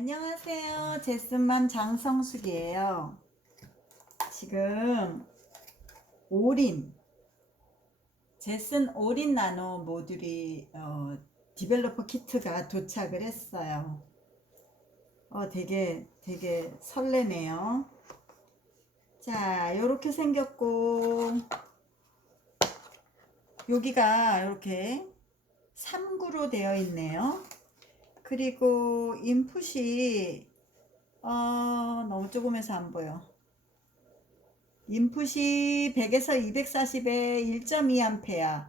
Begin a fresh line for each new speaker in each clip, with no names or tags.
안녕하세요. 제스맘 장성숙이에요. 지금 올인 제슨 올인 나노 모듈이 어, 디벨로퍼 키트가 도착을 했어요. 어, 되게 되게 설레네요. 자, 이렇게 생겼고 여기가 이렇게 3구로 되어 있네요. 그리고 인풋이 어, 너무 조금해서 안 보여. 인풋이 100에서 240에 1.2A,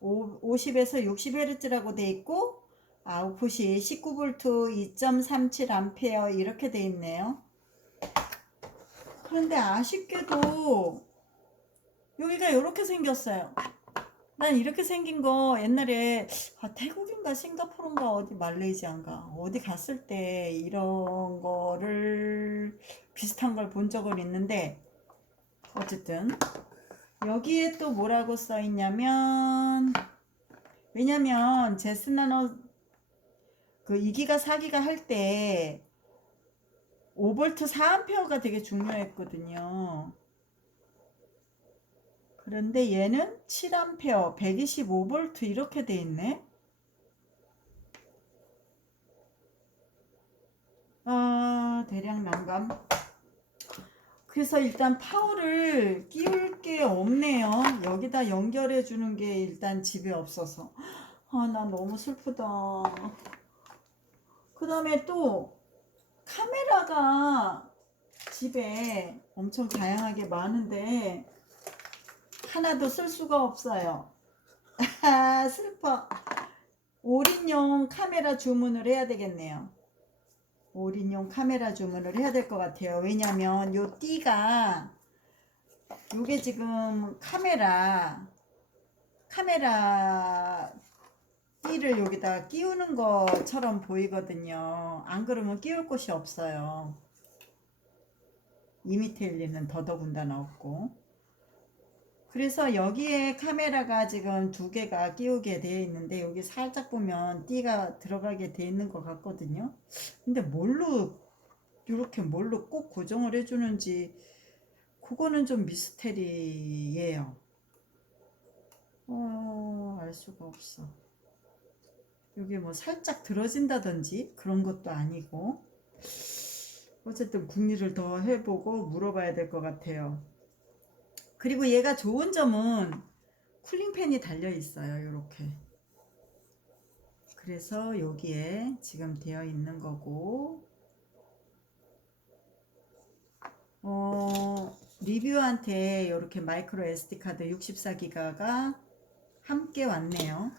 50에서 60Hz라고 돼 있고 아웃풋이 19V 2.37A 이렇게 돼 있네요. 그런데 아쉽게도 여기가 이렇게 생겼어요. 난 이렇게 생긴 거 옛날에 아, 태국인가 싱가포르인가 어디 말레이시아인가 어디 갔을 때 이런 거를 비슷한 걸 본 적은 있는데 어쨌든 여기에 또 뭐라고 써 있냐면 왜냐면 제스나노 그 2기가 4기가 할 때 5V 4A가 되게 중요했거든요. 그런데 얘는 7A 125V 이렇게 돼 있네. 아, 대량 난감. 그래서 일단 파워를 끼울 게 없네요. 여기다 연결해 주는 게 일단 집에 없어서. 아, 나 너무 슬프다. 그 다음에 또 카메라가 집에 엄청 다양하게 많은데 하나도 쓸 수가 없어요. 아, 슬퍼. 올인용 카메라 주문을 해야 되겠네요. 올인용 카메라 주문을 해야 될 것 같아요. 왜냐면 요 띠가 요게 지금 카메라 카메라 띠를 여기다 끼우는 것처럼 보이거든요. 안 그러면 끼울 곳이 없어요. 이미텔리는 더더군다나 없고. 그래서 여기에 카메라가 지금 두 개가 끼우게 되어 있는데 여기 살짝 보면 띠가 들어가게 되어 있는 것 같거든요. 근데 뭘로 이렇게 뭘로 꼭 고정을 해주는지 그거는 좀 미스테리예요. 어, 알 수가 없어. 여기 뭐 살짝 들어진다든지 그런 것도 아니고 어쨌든 궁리를 더 해보고 물어봐야 될 것 같아요. 그리고 얘가 좋은 점은 쿨링팬이 달려 있어요. 이렇게. 그래서 여기에 지금 되어 있는 거고 어, 리뷰한테 이렇게 마이크로 SD 카드 64기가가 함께 왔네요.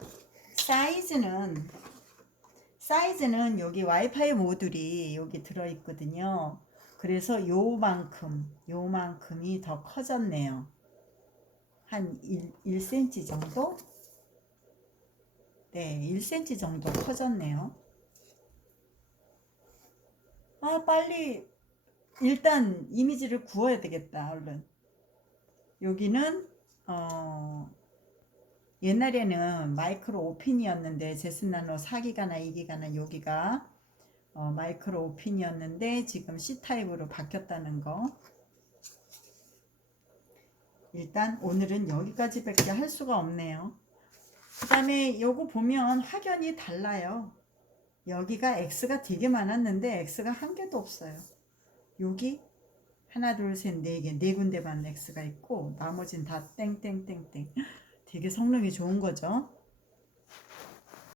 사이즈는 사이즈는 여기 와이파이 모듈이 여기 들어 있거든요. 그래서 요만큼 요만큼이 더 커졌네요. 한 1, 1cm 정도? 네, 1cm 정도 커졌네요. 아, 빨리 일단 이미지를 구워야 되겠다. 얼른. 여기는 어 옛날에는 마이크로 오핀이었는데 제스나노 4기가나 2기가나 여기가 어, 마이크로 오핀이었는데 지금 C타입으로 바뀌었다는 거. 일단 오늘은 여기까지 밖에 할 수가 없네요. 그 다음에 요거 보면 확연히 달라요. 여기가 X가 되게 많았는데 X가 한 개도 없어요. 여기 하나 둘셋네 개네 군데만 X가 있고 나머진 다 땡땡땡땡. 되게 성능이 좋은 거죠